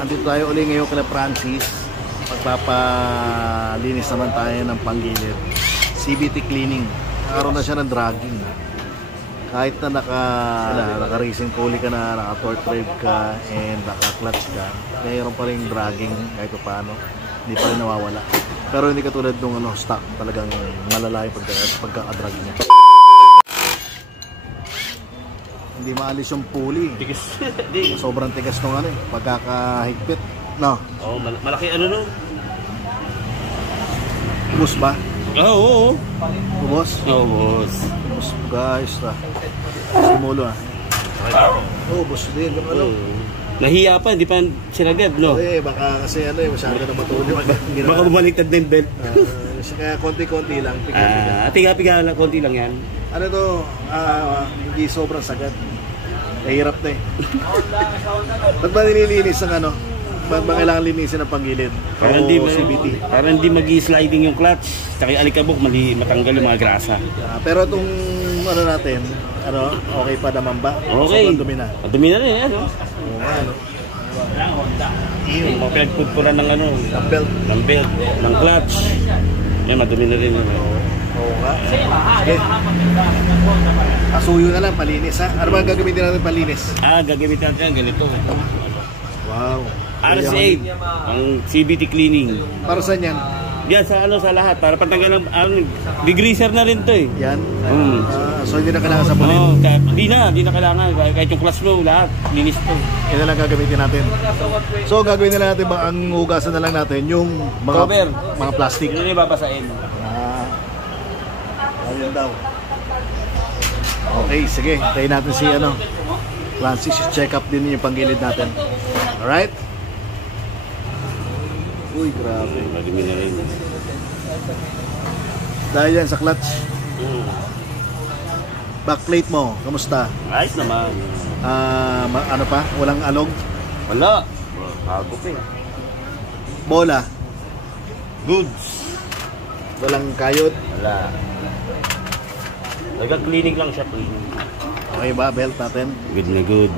andito tayo uli ngayon kay Francis. Magpapalinis naman tayo ng panggilid. CVT cleaning. Nakaroon na siya ng dragging. Kahit na naka-racing pulley ka na, naka-torque drive ka, and naka-clutch ka, mayroon pa rin dragging kahit paano. Hindi pa rin nawawala. Pero hindi katulad nung stock, talagang malala yung pagkakadrag niya. Hindi maalis yung pulley. Tigas. Sobrang tigas nung pagkakahigpit. No? Oo, malaki no? Ubus ba? Oo. Ubus? Oo, boss. Ubus guys. Simulo ubus din. Nahiya pa, hindi pa sinagad, no? Baka kasi masyado na matulog. Baka bumaliktad na yung belt. Kaya konti-konti lang. Piga lang, konti lang yan. Ano to, hindi sobrang sagad. Nahirap na Ba't ba nililinis ang Ba't ba kailangan linisin ang panggilid? CVT? Para hindi mag-sliding yung clutch. Tsaka yung alikabok, matanggal yung mga grasa. Pero itong natin, okay pa naman ba? Okay. Sobrang dumi na. Dumi na rin, Oo nga, Yung mga pinagpudpuran ng belt. Ng belt, ng clutch. Yan, madumi na rin. Oo nga. Okay. Asuyo na lang, palinis ha. Ano ba gagamitin natin palinis? Gagamitin natin ganito. Wow. RS8, ang CVT cleaning. Para saan yan? Yan, sa lahat. Para patanggal ng, degreaser na rin to Yan? So hindi na kailangan sabunin? Oo, hindi na kailangan. Kahit yung clutch mo, lahat, linis to. Yan na lang gagamitin natin. So gagawin na lang natin, ang hugasan na lang natin yung mga cover, mga plastic. Hindi na babasain. Ayun daw. Okay, sige. Tayo natin si Francis, check up din yung panggilid natin. Alright? Uy, grabe. Madumi na rin. Dahil yan sa clutch. Backplate mo, kamusta? Ayos naman. Ano pa? Walang alog? Wala. Bago pa Bola? Goods. Walang kayod? Wala. Nagka-cleaning lang siya, cleaning. Okay ba? Belt natin? Good na good.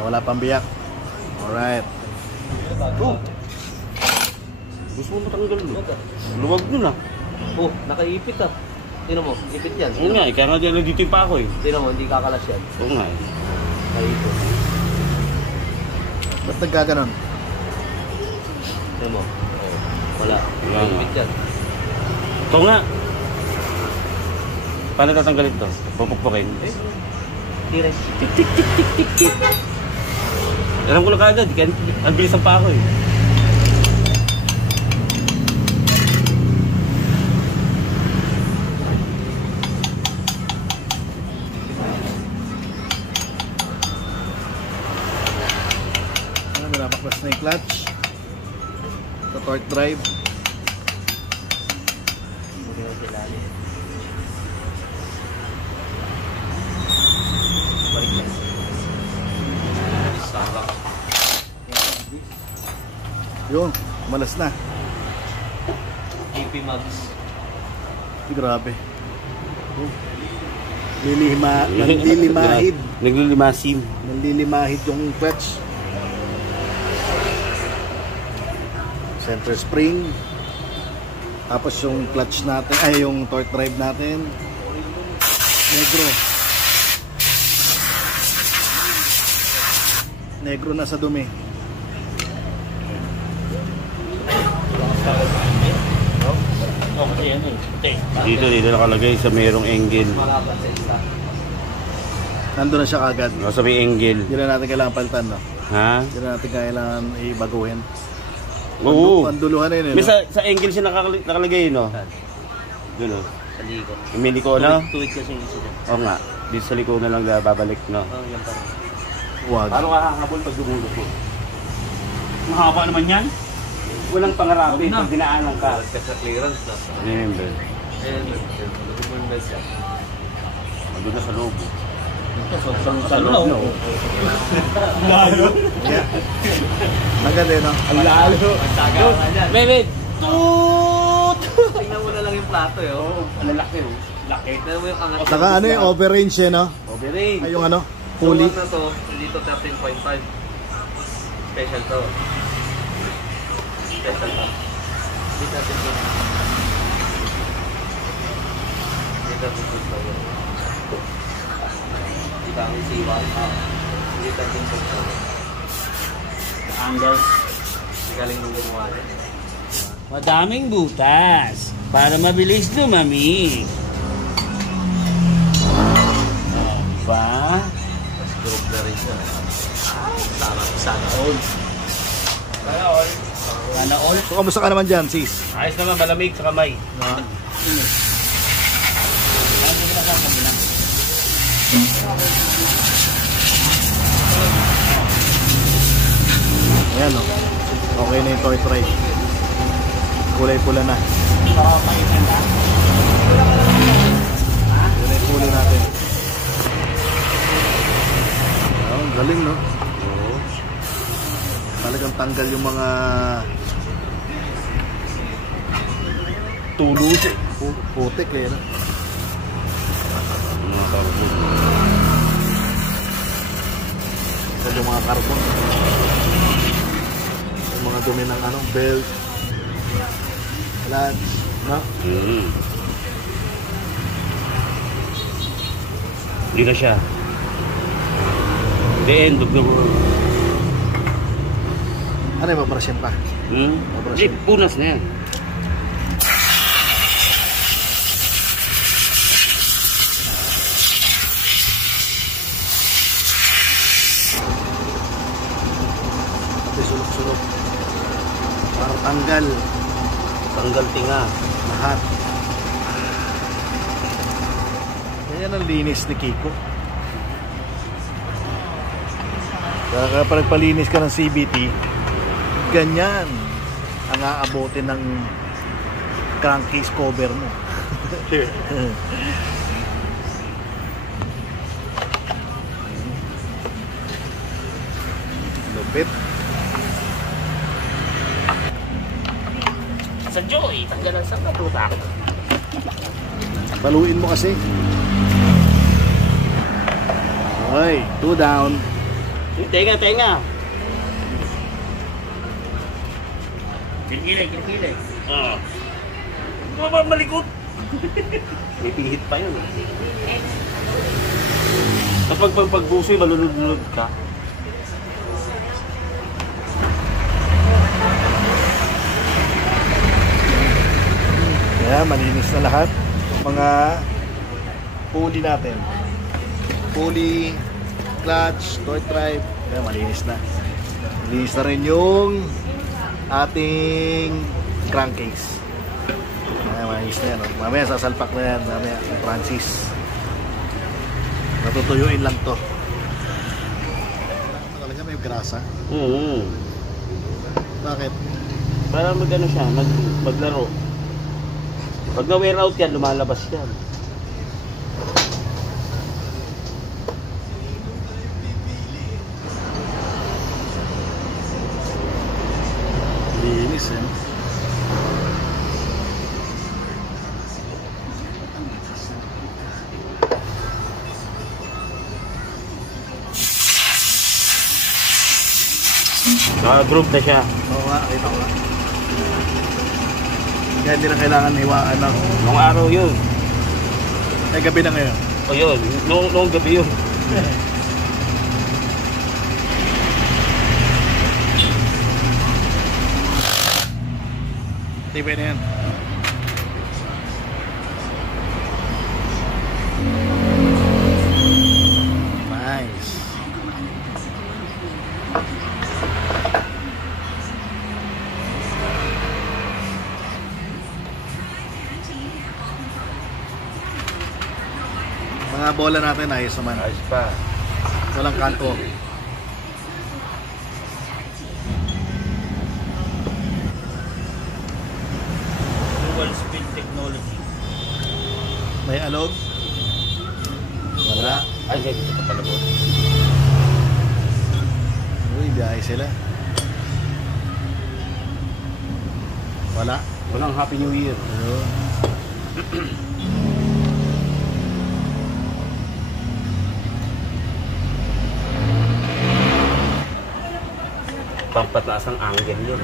Wala pang biyak. Alright. Gusto mo matanggal mo? Luwag nun Nakaipit Tingnan mo, ipit yan. Oo nga, kaya nga dyan nandito pa ako Tingnan mo, hindi kakalas yan. Oo nga Nakaipit. Ba't nagkaganon? Tingnan mo. Wala. Nakaipit yan. Ito nga. Paano tatanggalin ito? Pupukpukin? Tira. Tik tik tik tik tik tik. Alam ko lang kagad, ang bilisan pa ako Nabaklas na yung clutch. Sa torque drive. Yun, malas na. AP Mags. Grabe. Nililimahid. Naglilimasim. Nililimahid yung clutch. Center spring. Tapos yung clutch natin, yung torque drive natin. Negro na sa dumi. Dito nakalagay sa mayroong angle. Nandun na siya kagad. Sa may angle. Hindi na natin kailangan palitan, no? Ha? Hindi na natin kailangan ibaguhin. Oo. Panduluhan na yun, May sa angle siya nakalagay, no? Doon, no? Sa liko. May liko, no? Tuwid kasi yung isa dyan. Oo nga. Dito sa liko na lang babalik, no? Yan pa rin. Wag. Paano kakahabol pag dumulog ko? Mahaba naman yan? Walang pangarabi pag dinaanan ka. Sa clearance na. Remember. Siya. Doon na sa loob. Sa loob, no? Lalo? Maganda, no? Ang lalo. Baby! Toot! Tingnan mo na lang yung plato, Ang lalaki, Laki. Tingnan mo yung angat. Saka overrange, no? Overrange. Ay, yung pulley. Na to, hindi dito 13.5. Special to. Special to. Hindi 13.5. Hindi 13.5. Hindi kami siwa. Hindi 13.5. Angles. Galing nung gumawa niya. Madaming butas para mabilis lumamig. Ba? Mas group na rin siya. Sana all. Sana all. So, kamusta ka naman dyan, sis? Ayos naman, malamig sa kamay. Na, ayan, no? Okay na yung toy tray. Kulay pula na. Yun na yung kulay natin. Ang galing, no? Oo. Talagang tanggal yung mga Tulus eh. putik eh, no? Ito yung mga carbon. Yung mga dumi ng ano, belt, clutch, no? Hindi na siya. The end of the world. Ano yung mabrasyan pa? Hindi, punas na yan. Pati sulok-sulok. Parang tanggal Tanggal tinga. lahat. Yan ang linis ni Kiko. Kaya pag nagpalinis ka ng CBT, ganyan ang aabotin ng crankcase cover mo. Lupit. Sa Joy, tanggalan sa katutak. Baluin mo kasi. Okay, 2 down. Tenga. Kilikili. Malikot. May pihit pa yun. Kapag pagbusoy, malulod-lod ka. Kaya malinis na lahat. Mga pulley natin. Pulley, clutch, torque drive. Kaya malinis na. Malinis na rin yung ating crankcase. Kaya malinis na yan. Mamaya sasalpak na yan. Mamaya yung Francis. Natutuyuin lang to. Talaga may grasa. Bakit? Para magano siya, maglaro. Pag na-wear out yan, lumalabas yan. Linis eh. Group na siya. Oo nga, kita ko nga. Kaya hindi na kailangan hiwaan ng Nung araw yun. ay gabi na ngayon. O yun, noong gabi yun. Tibay na yan. Nice. Mga bola natin ayos naman. Ayos pa. Walang kanto. Dual speed technology. May alog? Wala. Ay, dito pa pala po. Uy, biyahe sila. Wala. Walang Happy New Year. Ayun. pampataas ng angle yun.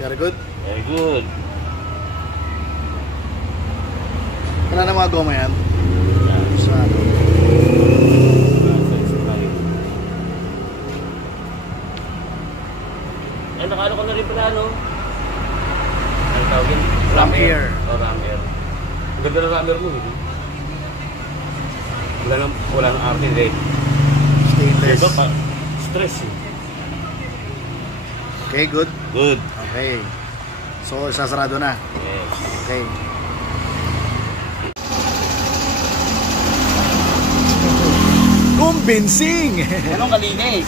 Very good. Very good. Wala na mga goma yan. Sa Ay, nakaano ko na rin pala, no? Ang tawagin? Ram air. Oh, ram air. Ang ganda ng ram air mo, hindi? Wala nang arte, hindi. stainless. Diba pa? Stress, eh. Okay, good. Good. Okay. So, isasarado na. Yes. Okay. Convincing! Anong kalinis?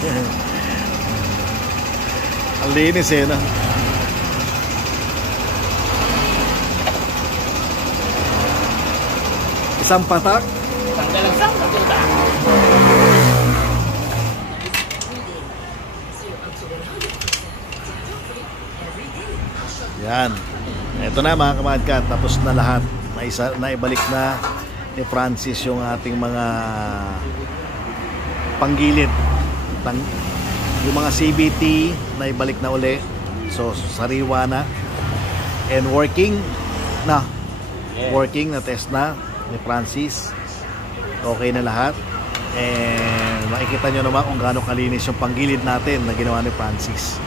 Ang linis eh, no? Isang patak. Tanggal ang sang, katunta. Yan. Ito na mga kamadkat. Tapos na lahat. Naibalik na ni Francis yung ating mga panggilid. Yung mga CVT naibalik na uli. So sariwa na. And working na. Yes. Working na test na ni Francis. Okay na lahat. And makikita nyo naman kung gaano kalinis yung panggilid natin na ginawa ni Francis.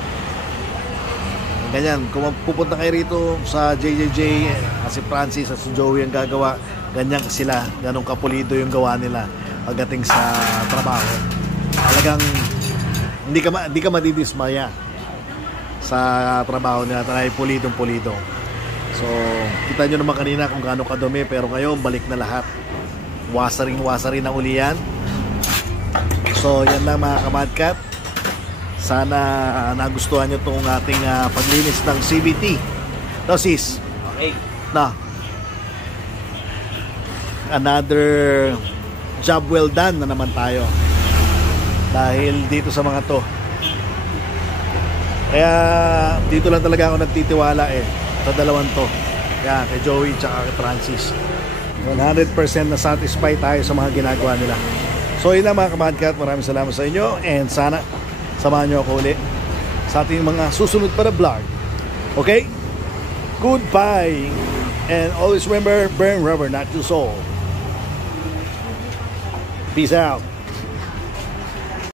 Ganyan, kung pupunta kayo rito sa JJJ, si Francis at si Joey ang gagawa, ganyan sila, ganong kapulido yung gawa nila pagdating sa trabaho. Talagang hindi ka madidismaya sa trabaho nila, talagang pulidong-pulido. So, kita nyo naman kanina kung gaano kadumi, pero ngayon balik na lahat. Wasaring na uli yan. So, yan lang mga kamadkat. Sana nagustuhan nyo itong ating paglinis ng CVT. No, sis? Okay. Na. Another job well done na naman tayo. Dahil dito sa mga to. Kaya dito lang talaga ako nagtitiwala sa dalawang to. Kaya kay Joey tsaka kay Francis. 100% na satisfied tayo sa mga ginagawa nila. So yun na mga kamadkat. Maraming salamat sa inyo. And sana samahan nyo ako ulit sa ating mga susunod pa na vlog. Okay? Goodbye. And always remember, burn rubber, not your soul. Peace out.